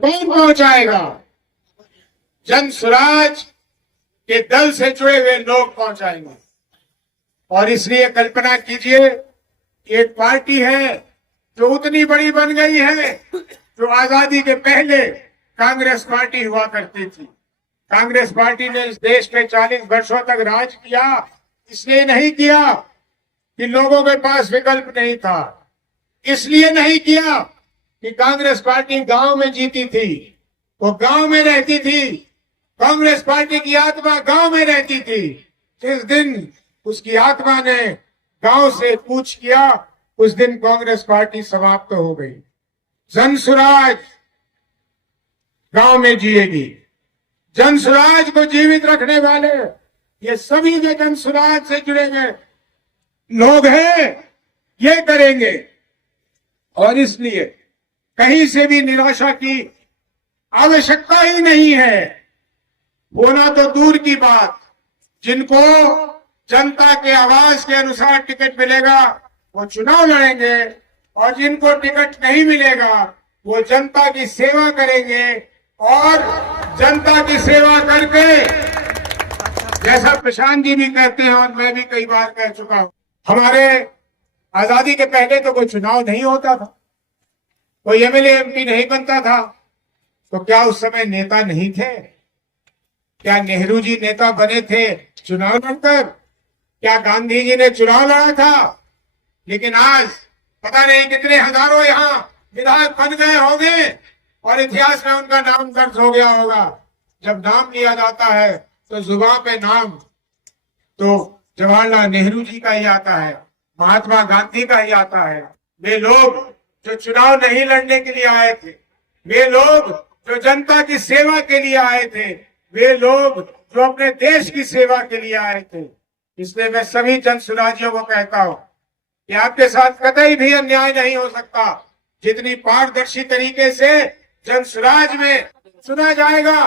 कौन पहुंचाएगा? जन स्वराज के दल से जुड़े हुए लोग पहुंचाएंगे। और इसलिए कल्पना कीजिए कि एक पार्टी है जो उतनी बड़ी बन गई है, जो आजादी के पहले कांग्रेस पार्टी हुआ करती थी। कांग्रेस पार्टी ने इस देश पे 40 वर्षों तक राज किया, इसलिए नहीं किया कि लोगों के पास विकल्प नहीं था, इसलिए नहीं किया कि कांग्रेस पार्टी गांव में जीती थी, वो गांव में रहती थी। कांग्रेस पार्टी की आत्मा गांव में रहती थी। जिस दिन उसकी आत्मा ने गांव से कूच किया, उस दिन कांग्रेस पार्टी समाप्त हो गई। जन स्वराज गांव में जिएगी। जन स्वराज को जीवित रखने वाले ये सभी जो जन स्वराज से जुड़े हुए लोग हैं, ये करेंगे। और इसलिए कहीं से भी निराशा की आवश्यकता ही नहीं है। होना तो दूर की बात, जिनको जनता के आवाज के अनुसार टिकट मिलेगा वो चुनाव लड़ेंगे, और जिनको टिकट नहीं मिलेगा वो जनता की सेवा करेंगे। और जनता की सेवा करके, जैसा प्रशांत जी भी कहते हैं और मैं भी कई बार कह चुका हूं, हमारे आजादी के पहले तो कोई चुनाव नहीं होता था, कोई एमएलए एमपी नहीं बनता था। तो क्या उस समय नेता नहीं थे? क्या नेहरू जी नेता बने थे चुनाव लड़कर? क्या गांधी जी ने चुनाव लड़ा था? लेकिन आज पता नहीं कितने हजारों यहाँ विधायक बन गए होंगे और इतिहास में उनका नाम दर्ज हो गया होगा। जब नाम लिया जाता है तो जुबान पे नाम तो जवाहरलाल नेहरू जी का ही आता है, महात्मा गांधी का ही आता है। वे लोग जो चुनाव नहीं लड़ने के लिए आए थे, वे लोग जो जनता की सेवा के लिए आए थे, वे लोग जो अपने देश की सेवा के लिए आए थे। इसलिए मैं सभी जन स्वराजियों को कहता हूं कि आपके साथ कतई भी अन्याय नहीं हो सकता। जितनी पारदर्शी तरीके से जन स्वराज में चुना जाएगा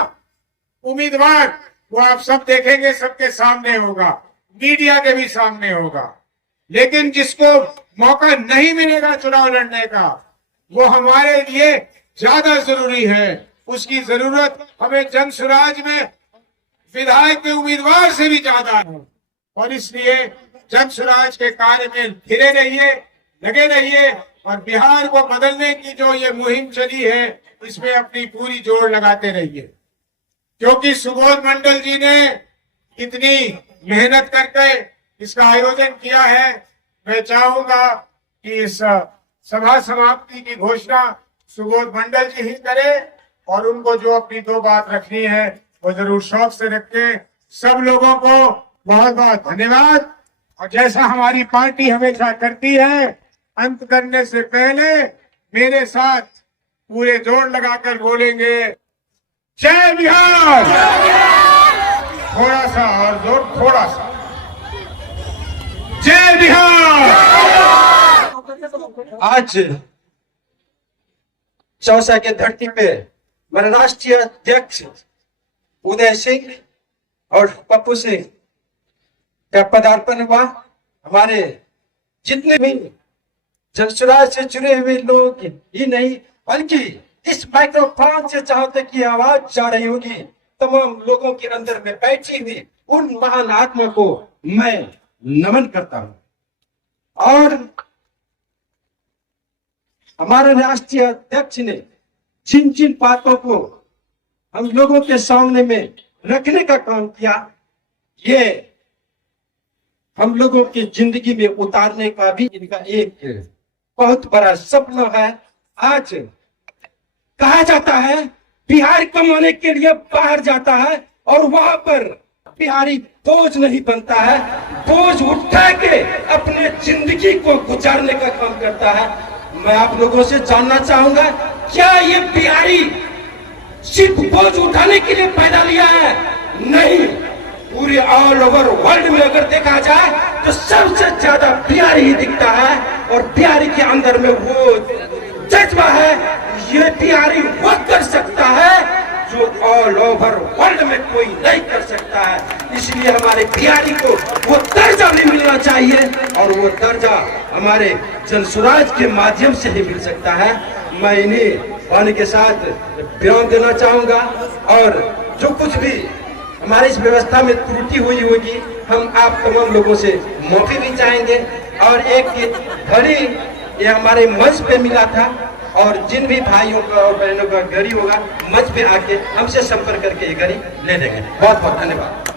उम्मीदवार, वो आप सब देखेंगे, सबके सामने होगा, मीडिया के भी सामने होगा। लेकिन जिसको मौका नहीं मिलेगा चुनाव लड़ने का, वो हमारे लिए ज्यादा जरूरी है। उसकी जरूरत हमें जन स्वराज में विधायक के उम्मीदवार से भी ज्यादा है। और इसलिए जन स्वराज के कार्य में घिरे रहिए, लगे रहिए, और बिहार को बदलने की जो ये मुहिम चली है, इसमें अपनी पूरी जोर लगाते रहिए। क्योंकि सुबोध मंडल जी ने इतनी मेहनत करके इसका आयोजन किया है, मैं चाहूंगा कि इस सभा समाप्ति की घोषणा सुबोध मंडल जी ही करे, और उनको जो अपनी 2 बात रखनी है वो जरूर शौक से रखें। सब लोगों को बहुत बहुत धन्यवाद। और जैसा हमारी पार्टी हमेशा करती है, अंत करने से पहले मेरे साथ पूरे जोर लगाकर बोलेंगे, जय बिहार। थोड़ा सा और जोर, थोड़ा सा, जय बिहार। आज चौसा के धरती पे मेरे राष्ट्रीय अध्यक्ष उदय सिंह और पप्पू सिंह का पदार्पण हुआ। हमारे जितने भी जन स्वराज से जुड़े हुए लोग ही नहीं, बल्कि इस माइक्रोफोन से जहां तक की आवाज जा रही होगी, तमाम लोगों के अंदर में बैठी हुई उन महान आत्मा को मैं नमन करता हूं। और हमारे राष्ट्रीय अध्यक्ष ने जिन जिन बातों को हम लोगों के सामने में रखने का काम किया, ये हम लोगों की जिंदगी में उतारने का भी इनका एक बहुत बड़ा सपना है। आज कहा जाता है बिहार कमाने के लिए बाहर जाता है और वहां पर बिहारी बोझ नहीं बनता है, बोझ उठा के अपने जिंदगी को गुजारने का काम करता है। मैं आप लोगों से जानना चाहूंगा, क्या ये बिहारी सिर्फ बोझ उठाने के लिए पैदा लिया है? नहीं, पूरे ऑल ओवर वर्ल्ड में अगर देखा जाए तो सबसे ज्यादा बिहारी ही दिखता है, और बिहारी के अंदर में वो जज्बा है, ये बिहारी वो कर सकता है जो ऑल ओवर वर्ल्ड में कोई नहीं कर सकता है। इसलिए हमारे बिहारी को वो दर्जा भी मिलना चाहिए, और वो दर्जा हमारे जन स्वराज के माध्यम से ही मिल सकता है। मैं इन्हें वाणी के साथ विराम देना चाहूंगा। और जो कुछ भी हमारी इस व्यवस्था में त्रुटि हुई होगी, हम आप तमाम लोगों से माफी भी चाहेंगे। और एक घड़ी ये हमारे मंच पे मिला था, और जिन भी भाइयों का और बहनों का घड़ी होगा मंच पे आके हमसे संपर्क करके ये घड़ी ले लेंगे। बहुत बहुत धन्यवाद।